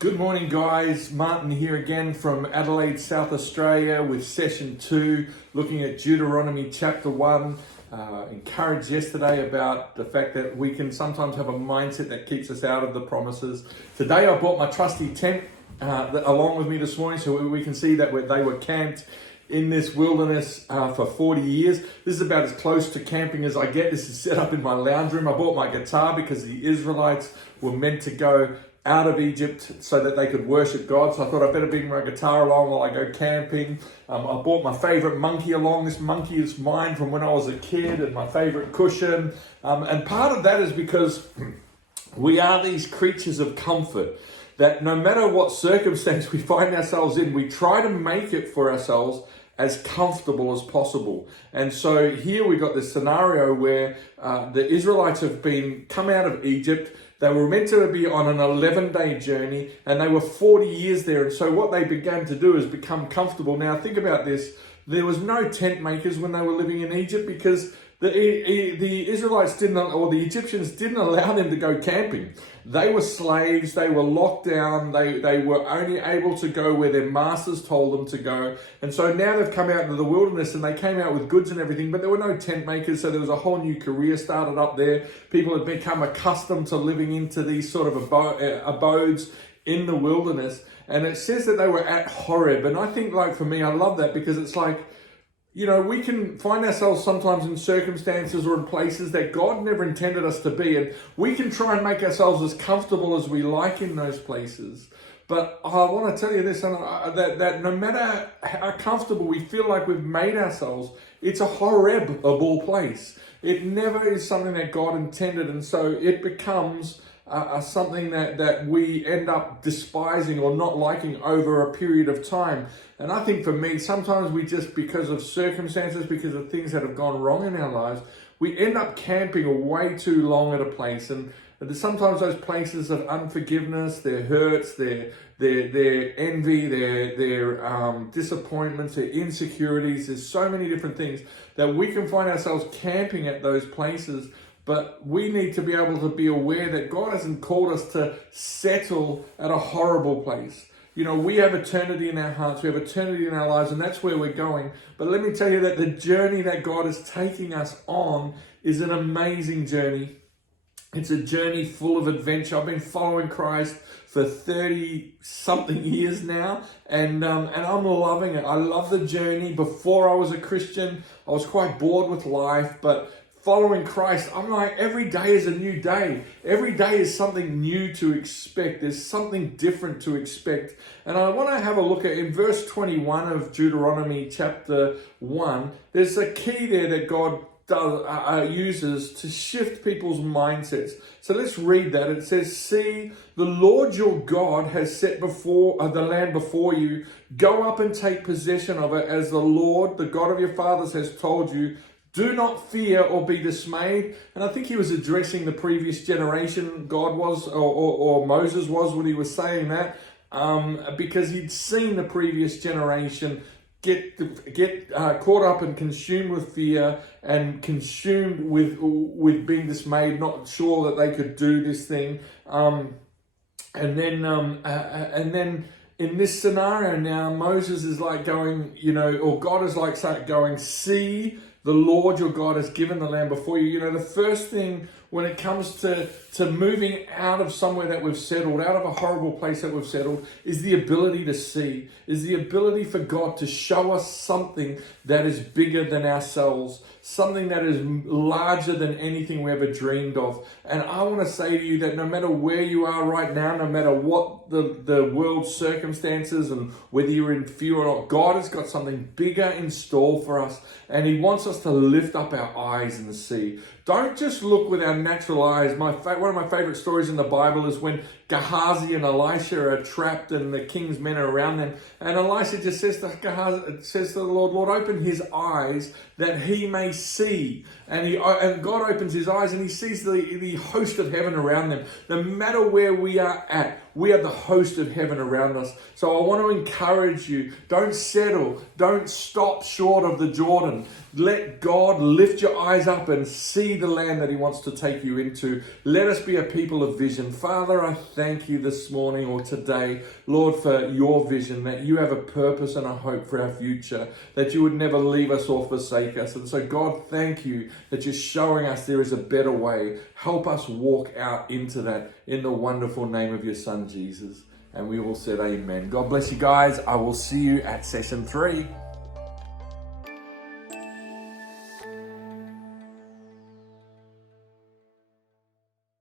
Good morning, guys. Martin here again from Adelaide, South Australia with session 2, looking at Deuteronomy chapter 1. Encouraged yesterday about the fact that we can sometimes have a mindset that keeps us out of the promises. Today I brought my trusty tent along with me this morning so we can see that they were camped in this wilderness for 40 years. This is about as close to camping as I get. This is set up in my lounge room. I bought my guitar because the Israelites were meant to go out of Egypt so that they could worship God. So I thought I better bring my guitar along while I go camping. I bought my favorite monkey along. This monkey is mine from when I was a kid and my favorite cushion. And part of that is because we are these creatures of comfort that no matter what circumstance we find ourselves in, we try to make it for ourselves as comfortable as possible. And so here we got this scenario where the Israelites have come out of Egypt. They were meant to be on an 11-day journey and they were 40 years there. And so what they began to do is become comfortable. Now think about this. There was no tent makers when they were living in Egypt because the Israelites or the Egyptians didn't allow them to go camping. They were slaves, they were locked down, they were only able to go where their masters told them to go. And so now they've come out into the wilderness and they came out with goods and everything, but there were no tent makers, so there was a whole new career started up there. People had become accustomed to living into these sort of abodes in the wilderness. And it says that they were at Horeb. And I think, like, for me, I love that because it's like, you know, we can find ourselves sometimes in circumstances or in places that God never intended us to be. And we can try and make ourselves as comfortable as we like in those places. But I want to tell you this, that no matter how comfortable we feel like we've made ourselves, it's a horrible place. It never is something that God intended. And so it becomes something that we end up despising or not liking over a period of time. And I think for me, sometimes we just, because of circumstances, because of things that have gone wrong in our lives, we end up camping way too long at a place. And sometimes those places of unforgiveness, their hurts, their envy, their disappointments, their insecurities, there's so many different things that we can find ourselves camping at those places. But we need to be able to be aware that God hasn't called us to settle at a horrible place. You know, we have eternity in our hearts, we have eternity in our lives, and that's where we're going. But let me tell you that the journey that God is taking us on is an amazing journey. It's a journey full of adventure. I've been following Christ for 30-something years now, and I'm loving it. I love the journey. Before I was a Christian, I was quite bored with life, but following Christ, I'm like, every day is a new day. Every day is something new to expect. There's something different to expect. And I want to have a look at, in verse 21 of Deuteronomy chapter 1, there's a key there that God uses to shift people's mindsets. So let's read that. It says, "See, the Lord your God has set before the land before you. Go up and take possession of it as the Lord, the God of your fathers, has told you. Do not fear or be dismayed." And I think he was addressing the previous generation, God was, or Moses was, when he was saying that, because he'd seen the previous generation get caught up and consumed with fear and consumed with being dismayed, not sure that they could do this thing. And then in this scenario now, Moses is like going, you know, or God is like going, "See, the Lord your God has given the land before you." You know, the first thing when it comes to moving out of somewhere that we've settled, out of a horrible place that we've settled, is the ability to see, is the ability for God to show us something that is bigger than ourselves, something that is larger than anything we ever dreamed of. And I want to say to you that no matter where you are right now, no matter what the world's circumstances and whether you're in fear or not, God has got something bigger in store for us. And he wants us to lift up our eyes and see. Don't just look with our natural eyes. One of my favorite stories in the Bible is when Gehazi and Elisha are trapped and the king's men are around them. And Elisha just says to Gehazi, says to the Lord, "Lord, open his eyes that he may see." And God opens his eyes and he sees the host of heaven around them. No matter where we are at, we have the host of heaven around us. So I want to encourage you, don't settle. Don't stop short of the Jordan. Let God lift your eyes up and see the land that he wants to take you into. Let us be a people of vision. Father, I thank you this morning or today, Lord, for your vision, that you have a purpose and a hope for our future, that you would never leave us or forsake us. And so, God, thank you that you're showing us there is a better way. Help us walk out into that in the wonderful name of your Son, Jesus. And we all said amen. God bless you guys. I will see you at session 3.